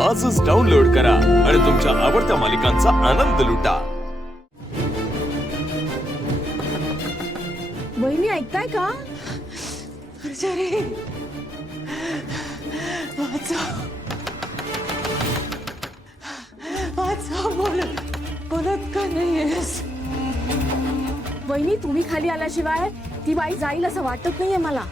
आजच डाउनलोड करा आणि तुमच्या आवडत्या मालिकांचा आनंद लुटा। वहिनी ऐकताय का? अर्चरी वाचा बोलत का नाहीयेस? वहिनी तुम्ही खाली आल्याशिवाय ती बाई जाईल असं वाटत नाहीये मला।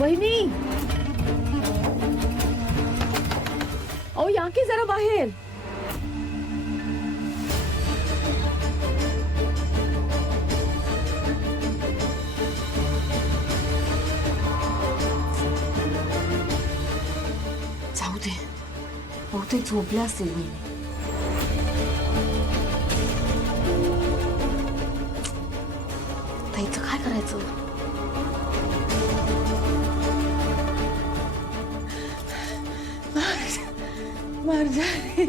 वहिनी ओ या की जरा बाहेर। जाऊ दे, बहुतेक झोपले असतील वहिनी। ताईचं काय करायचं? मर्जानी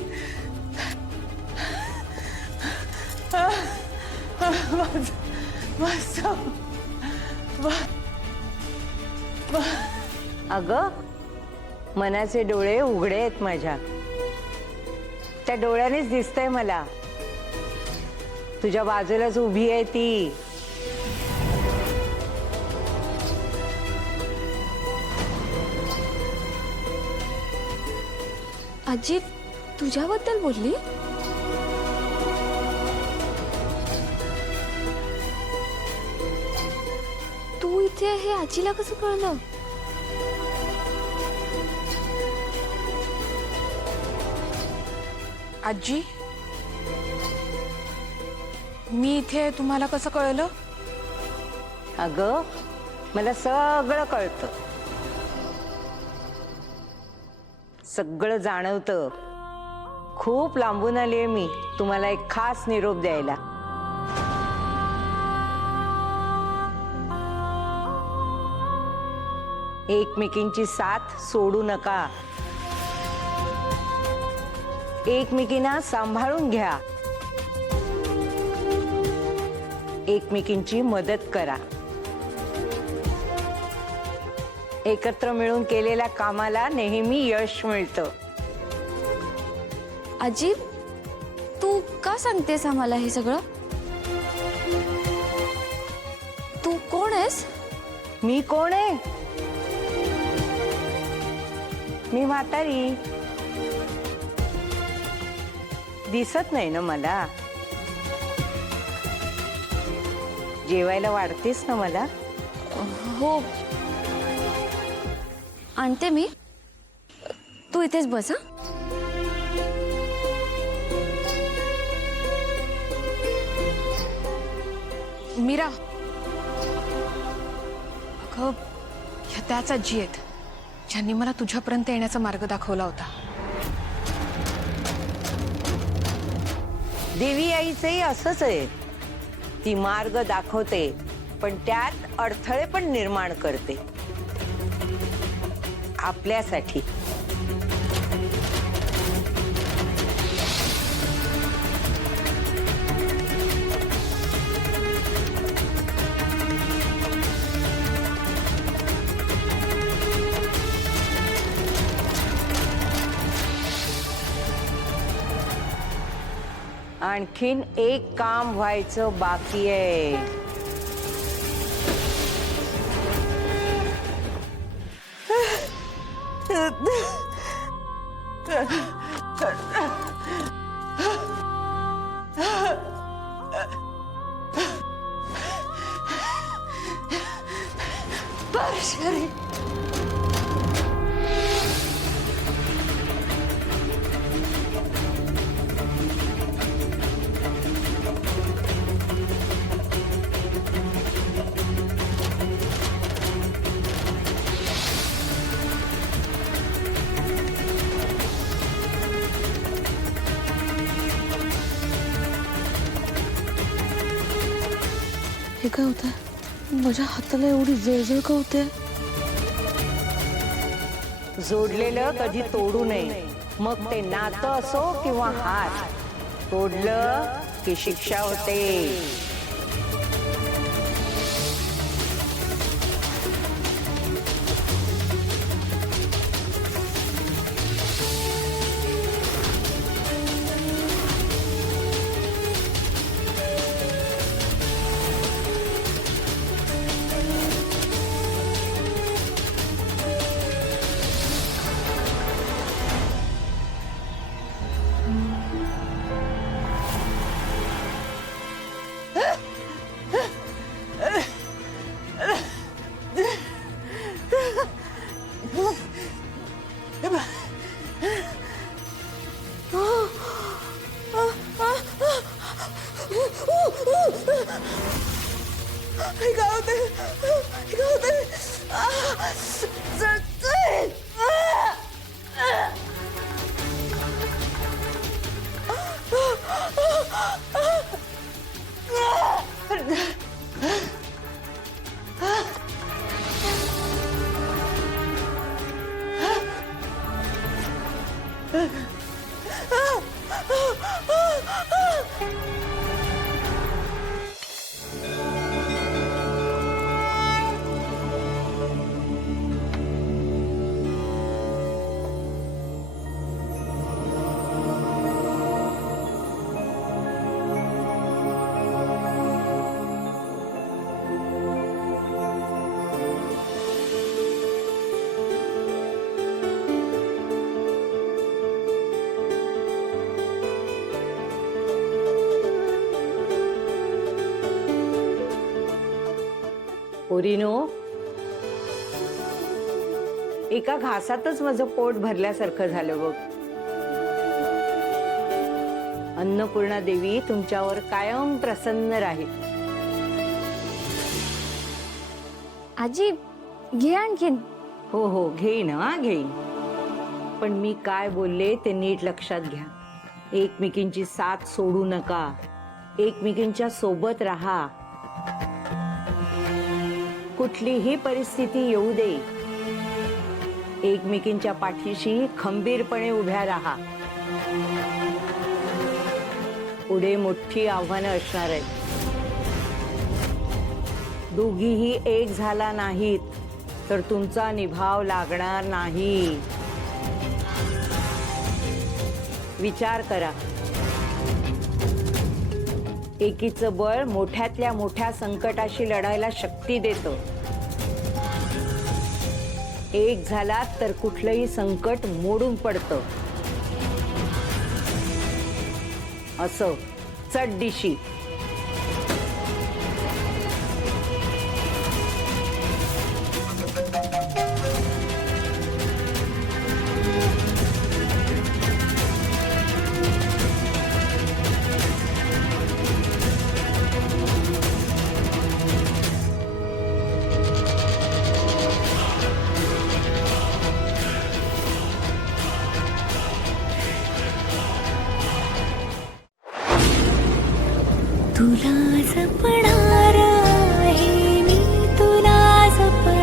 अगं मनाचे डोळे उघडे आहेत माझ्या, त्या डोळ्यानेच दिसतंय मला तुझ्या बाजूलाच उभी आहे ती। आजी तुझ्याबद्दल बोलली? तू इथे हे आजीला कसं कळलं? आजी मी इथे तुम्हाला कसं कळलं? अगं मला सगळं कळतं, सगळं जाणवतं। खूप लांबून आलीये मी तुम्हाला एक खास निरोप द्यायला। एकमेकींची साथ सोडू नका, एकमेकींना सांभाळून घ्या, एकमेकींची मदत करा। एकत्र मिळून केलेल्या कामाला नेहमी यश मिळतं। आजी तू का सांगतेस आम्हाला हे सगळं? तू कोण आहेस? मी कोण आहे? मी म्हातारी, दिसत नाही ना मला? जेवायला वाढतेस ना मला? हो आणते मी, तू इथेच बस। हा मीरा, अगं ह्या त्याच आजी आहेत ज्यांनी मला तुझ्यापर्यंत येण्याचा मार्ग दाखवला होता। देवी आईचंही असंच आहे, ती मार्ग दाखवते पण त्यात अडथळे पण निर्माण करते आपल्यासाठी। आणखीन एक काम व्हायचं बाकी आहे। हे काय होतंय? माझ्या हाताला एवढी जळजळ का होते? जोडलेलं कधी तोडू नये, मग ते नातं असो किंवा हात, तोडलं की शिक्षा होते। पोरीनो, एका घासातच माझं पोट भरल्यासारखं झालं बघ. अन्नपूर्णा देवी तुमच्यावर कायम प्रसन्न राहील. आजी घे आणखीन. हो हो, घेईन हा घेईन. पण मी काय बोलले ते नीट लक्षात घ्या. एकमेकींची साथ सोडू नका, एकमेकींच्या सोबत राहा. कुठलीही परिस्थिती येऊ दे, एकमेकींच्या पाठीशी खंबीरपणे उभ्या राहा. पुढे मोठी आव्हानं असणार आहेत. दोघीही एक झाला नाहीत तर तुमचा निभाव लागणार नाही. विचार करा. एकीचं बळ मोठ्यातल्या मोठ्या संकटाशी लढायला शक्ती देतं. एक झालात तर कुठलंही संकट मोडून पडतं. असं चटदिशी. तुला जपणार आहे मी, तुला जपणार.